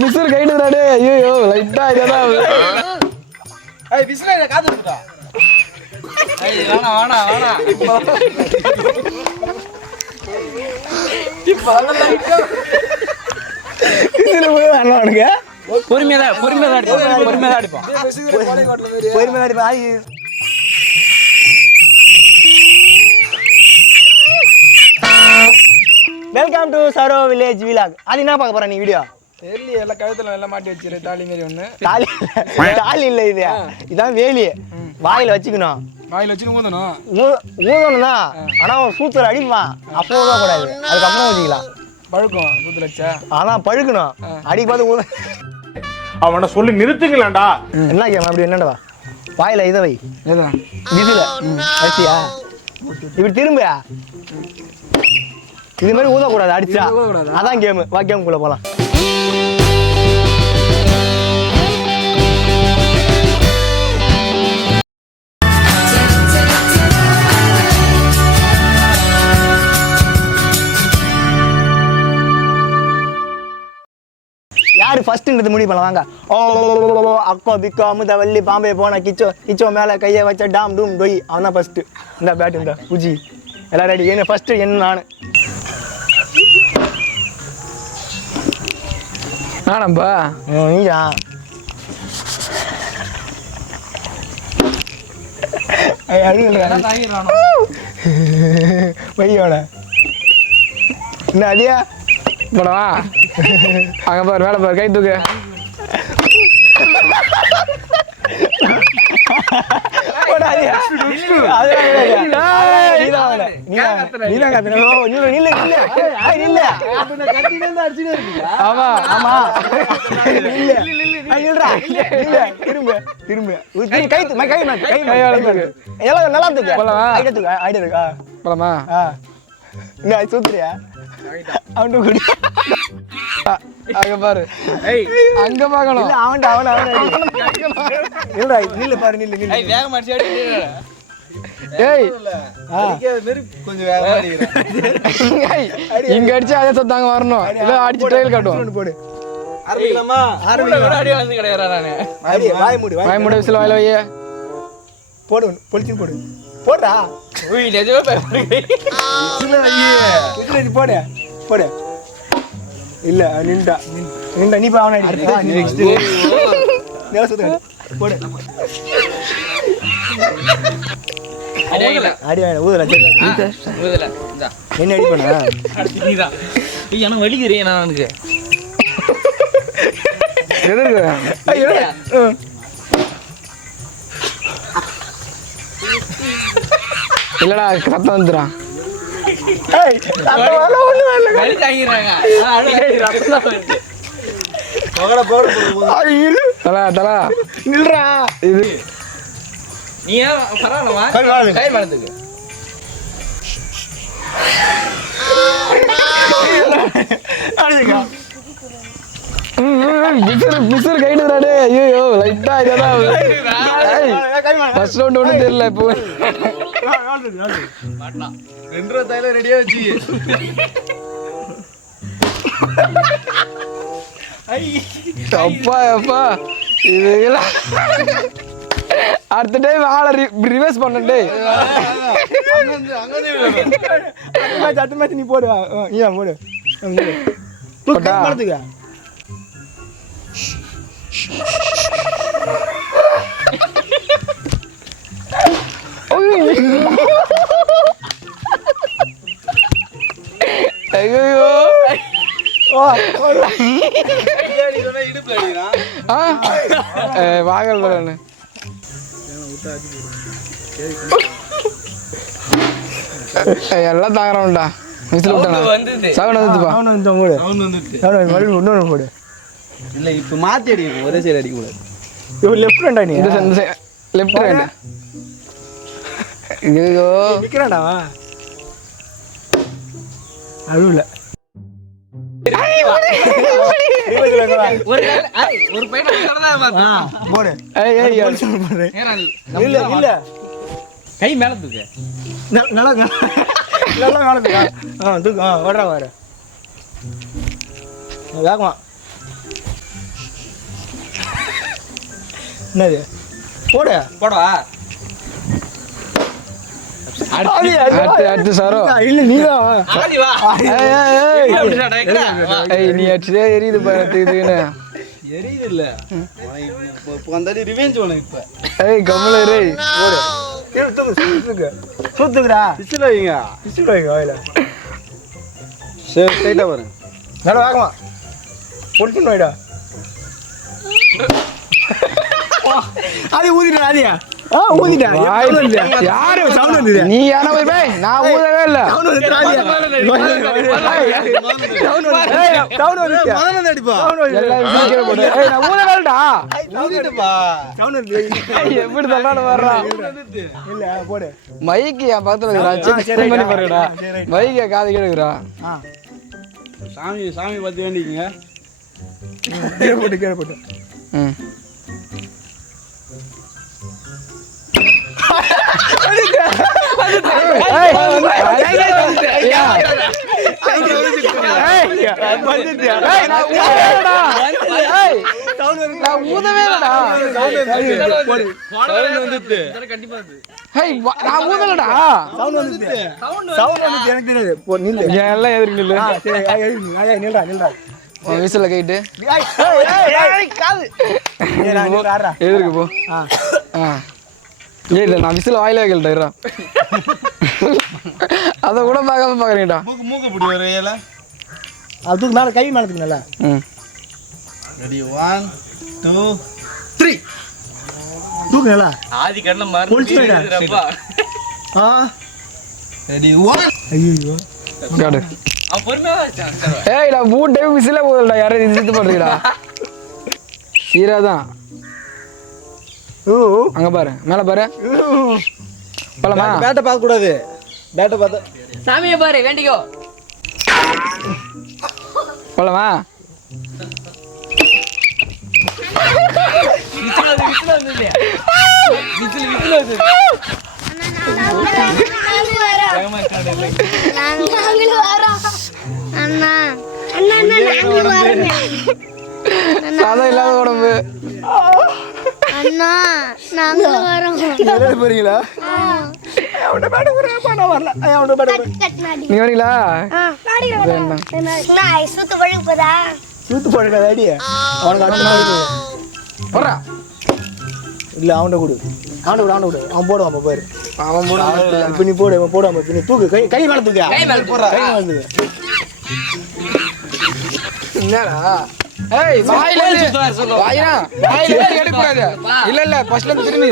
பிசர் கைடுறாடே. ஐயோ லைட்டா இதெல்லாம். ஏய் பிஸ்ல காது வந்துடா. ஏய் வேணா. இப்ப லைட்டா இதுல போய் வரலாம் உனக்கு. பொறுமையா அடிப்போம். பொறுமையா அடிப்பா. Welcome to Saro village vlog. அது என்ன பார்க்க போற நீ வீடியோ? தெரியல, எல்லாம் கழுத்துல எல்லாம் மாட்டி வச்சிரு. தாலி மாதிரி ஒண்ணு. தாலி இல்ல இது. இதான் வேலி. வாயில வச்சுக்கணும். வாயில வச்சு ஊதணும். ஊதணும்னா ஆனா ஒரு சூத்துல அடிப்பான். அப்போ ஊத கூடாது, அதுக்கப்புறம் ஊதிக்கலாம். பழுக்கும் சூத்துல வச்சா. ஆனா பழுக்கணும். அடிக்க பார்த்து ஊத. அவனை சொல்லி நிறுத்துங்களேன்டா. என்ன கேம் அப்படி என்னடா? வாயில இதை வை. ஏதான் விசில வச்சியா? இப்படி திரும்ப இது மாதிரி ஊதக்கூடாது. அடிச்சா அதான் கேமு. வா கேமுக்குள்ள போலாம். யாரு ஃபர்ஸ்ட்ன்றது முடிவு பண்ணலாம் வாங்க. ஓ அக்கோ பிக்கோ அமுதா வள்ளி பாம்பே போன கிச்சோ மேலே கையை வச்ச டாம் டூம் டொய். அவன் தான் ஃபர்ஸ்ட். இந்த பேட் இந்த புஜி எல்லாம் ரெடி. என்ன ஃபர்ஸ்ட் என்ன நானு நானப்பா. நீயா பையோட என்ன அடியா போடவா? அங்க பாரு, மேல பாரு, கை தூக்கு. சூத்திரியா அவன் அங்க பாரு, அங்க பாக்கணும். நில்லு பாரு, நில்லு நில்லு. வேகமா அடிச்சு அடி. ஏய் கொஞ்சம் வேகமா அடிக்கிறேன். இங்க அடிச்சு அதே சத்தாங்க வரணும். இல்ல அடிச்சு ட்ரையல் காட்டுவோம். போடு. ஆரம்பிக்கலாமா? அடி வந்து கிடையாது நானு. வாய் மூடு. வாய் மூட விசில் வாயில வையே. போடு, பொலிச்சு போடு. போடா. உய் நிஜமா பயப்படுறீங்க. போடு போடு. இல்ல நின்றா நீ போய் அவனை நெக்ஸ்ட் போடு. அடி ஊதல என்ன அடி பண்ண நீதான். ஏன்னா வலிக்கிறேன் நான் எனக்கு. இல்லடா ரத்தம் வந்துடும். நில்றா. இது நீ பரவாயில்ல. பிசர் கைடுறாடே. ஐயோ லைட்டா இதெல்லாம். ஃபர்ஸ்ட் ரவுண்ட் ஒன்றும் தெரியல. இப்போ ரெண்டு தைல ரெடியா வச்சு. அப்பா அப்பா இதுலாம் அடுத்த டைம் ஆளை ரிவர்ஸ் பண்ணண்டே. அடுத்த மேட்ச் நீ போடு. ஏன் போடு போடுறதுக்கு. ஐயோ வாங்கல் எல்லாம் தாங்குறோம்டா. விசில் விட்டானா சவுண்ட் வந்துப்பா. இன்னொன்று போடு. இல்ல இப்ப மாத்தி அடிக்கணும், ஒரே சைடு அடிக்க கூடாது. லெஃப்ட் ஹேண்டா நீ? Left hand. ஐயோ நிக்கிறான்டா. அழுவல. ஒரு பையன் போடு. இல்ல இல்ல கை மேல தூக்கு. நல்லா நல்லா மேல தூக்கா. தூக்கு. ஓடுறா பாரு வேகமா. என்னது போடு போடவா அடுத்து சரோ இல்ல நீதான் ஆதி வா நீ அடிச்சதே எரியுது பாரு இதுன்னு எரியுது இல்ல இப்போ வந்தாடி ரிவெஞ்ச் வேணும் இப்ப கம்மல ரே போடு சுத்துக்குறா விசில் வைங்க விசில் வைங்க வாயில சரி டைட்டா பாருங்க நல்லா வாங்கம்மா பொட்டுன்னு வைடா அது ஊதிட்டா அதியா ஊதிட்டா யாரு சவுண்ட் வந்தது நீ யாரா போய் நான் ஊதவே இல்ல அடிப்பா எல்லாம் விசில் கீழே போடு நான் ஊதவே இல்லடா ஊதிட்டுப்பா எப்படி தள்ளாட வர்றான் இல்ல போடு மைக்கு என் பக்கத்துல இருக்கா செக் பண்ணி பாருடா மைக்கு காது கேடுக்குறா சாமி பார்த்து வேண்டிக்கங்க கீழே போட்டு ம் விசில கைட்டு எதிர்க்கு போ இல்ல நான் விசில் வாயில வைக்கலடா அத கூட பார்க்காம பாக்குறீங்கடா மூக்கு பிடி வர ஏல அதுக்கு மேல கை மேல தூக்கு நல்லா ரெடி 1 2 3 தூக்கு நல்லா ஆதி கண்ண மறந்துடா ஆ ரெடி 1 ஐயோ காடு அவ பொறுமையா வச்சான் ஏய் நான் 3 டைம் விசில போடலடா யாரே இது பண்றீங்கடா சீராதான் அங்க பாரு மேல பாரு போலாமா பேட்டை பார்க்க கூடாது பேட்டை பார்த்தா சாமியை பாரு வேண்டிக்கோ போலாமா சாதம் இல்லாத உடம்பு அண்ணா நாங்க வரோம் போறீங்களா நீ வரீங்களா சுத்து பழகு போதா சூத்து போடுற அடி அவனுக்கு போறா இல்ல அவன்கிட்ட கொடு அவன்கிட்ட கொடு அவன் போடுவான் பாரு அவன் போட இப்ப நீ போடு அவன் போடுவான் இப்ப நீ தூக்கு கை மேல தூக்கு கை மேல போடுறா கை மேல தூக்கு என்னடா ஏய் வாயில வாயினா வாயில எடுக்க கூடாது இல்ல ஃபர்ஸ்ட்ல இருந்து திரும்பி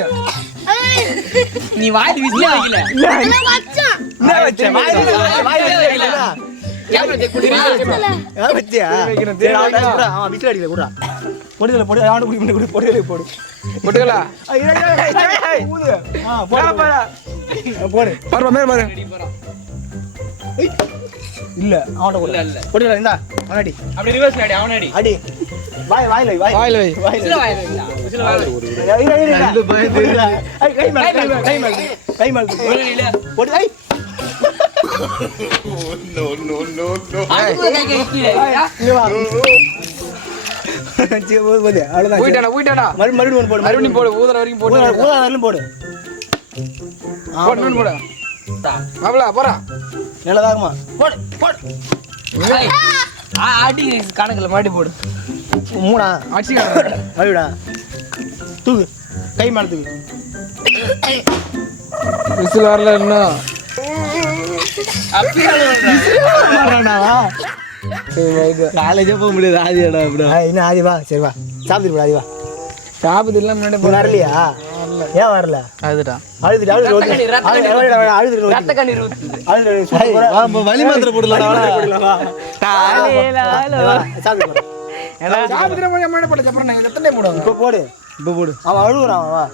நீ வாய் விசில வைக்கல வச்சான் என்ன வச்ச வாயில வைக்கல கேமரா செக் பண்ணி வச்சியா அவன் விசில் அடிக்கல குடுறா பொடில பொடி அவன் குடி பொடில போடு போட்டுக்கலா ஊது போடு போடு பாரு மேல பாரு இல்ல அவன்கிட்ட கொடு இல்ல. பொடில இந்தா அவனடி அப்படி ரிவர்ஸ் அடி அவன அடி அடி வாயில வை வாயில வை விசில வாய் வைடா விசில வாய் கை மேல கை மேல இல்ல போடு ஐ அது கை கை கீழே இங்க வா சீ போடு அவ்வளவுதான் போயிட்டாடா மறுபடியும் போடு மறுபடியும் போடு ஊதுற வரைக்கும் போடு ஊதாரிலும் போடு போடு போடு மாப்ள போறா நல்லதாகுமா போடு போடு ஏய் ஆடி கணக்குல மாட்டி போடு மூணா அடிச்சுக்கடா அழுடா தூக்கு கை மேல தூக்கு விசில் வரல இன்னும் வரானாவா சரி ரைட் காலேஜே போக முடியாது ஆதியாடா அப்படி இன்னும் ஆதி வா சரி வா சாப்பிட்டு ஆதி வா சாப்பிட்டு எல்லாம் முன்னாடி இப்போ வரலையா ஏன் வரல அதுடா அழுதுட்டு அழுதுட்டு ரத்த கண்ணீர் ஊத்துது அழுதுட்டு வலி மாத்திரை போடலாம் சாப்பிட்டு சாப்பிட்டு முன்னாடி போட்டு அப்புறம் நான் எத்தனை டைம் போடுவாங்க இப்போ போடு இப்போ போடு அவன் அழுகுறான் அவன் வா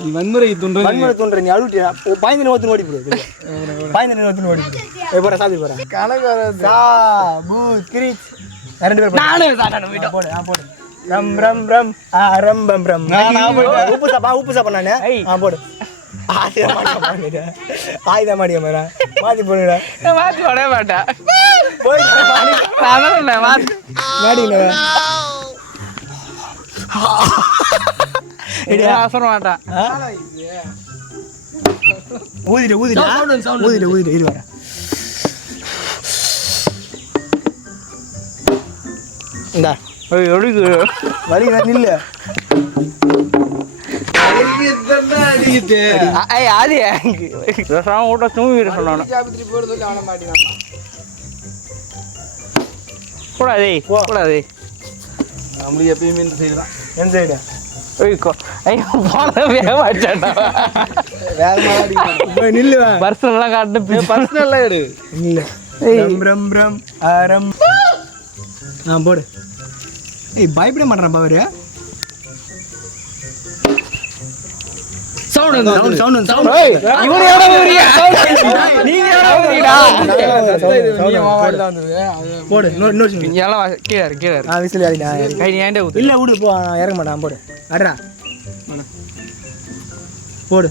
நீ வன்முறை துன்ற வன்முறை தோன்ற நீ அழுட்டியா பாய்ந்து நோத்து ஓடி போடு பாய்ந்து நோத்து ஓடி போடு போற சாப்பிட்டு போறேன் கணக்கு வராது சா பூ கிரிச் ரெண்டு பேர் நானே சாப்பிட்டேன் போய்ட்டு போடு போடு ரம் ரம் ரம் ரம் பம் ரம் உப்பு சாப்பா நானு போடு ஆயுதம் மாடிய மேல மாத்தி போடுடா மாத்தி போட மாட்டேன் போய் மாத்தி மாடிங்க அவசரம் வேண்டாம். ஊதிட்டு இரு வர இந்தா வலி நான் இல்ல அது ஊட்ட தூங்கிட்டு சொன்னானு ஆஸ்பத்திரி போறது சொல்லி அவன மாட்டினான். கூடாதே கூடாதே. நம்மளுக்கு எப்பயுமே இந்த சைடு தான். என் சைடு ஐயோ வேகமா அடிச்சாண்டா. வேகமாக அடிக்கணும். போய் நில்லுவா பர்சனெல்லாம் காட்டு. பர்சனல்லாம் எடு. இல்ல ரம் ரம் ஆரம் போடு. ஏய் பயப்பட மாட்டேன் பாவரு. சவுண்ட் இவரு எவ்வளவு ஊரியா நீங்க எவ்வளவு ஊரிடா நீ மாவாயில தான் வந்தது. அது போடு இன்னொரு எல்லாம் கீழே கீழே விசில் ஆடிடா கை நீ ஏன்டே ஊத்து. இல்ல விடு போ நான் இறங்க மாட்டேன் போடு அட்ரா போடு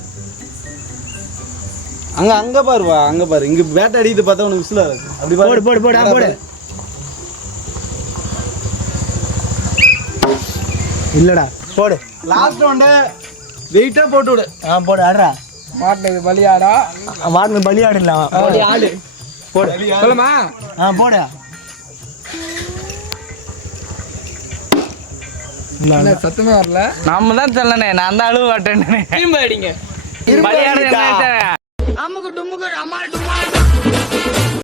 அங்க பாருவா அங்க பாரு. இங்க பேட் அடிக்குது பார்த்தா உனக்கு விசில் இருக்கு. அப்படி போடு போடு போடு போடு இல்லடா போடு லாஸ்ட் ஒன் வெயிட்டா போட்டு விடு. போடு அட்ரா மாட்டினது பலியாடா. மாட்டு பலியாடு இல்ல போடு ஆடு போடு சொல்லுமா போடு என்ன சத்தமே வரல. நம்ம தான் சொல்லனே நான் தான் அழுவ மாட்டேன்னு. திரும்ப அடிங்க. இரும்பு பலியாடு அடிக்கா. என்ன அம்முக்கு டும்முக்கு அம்மா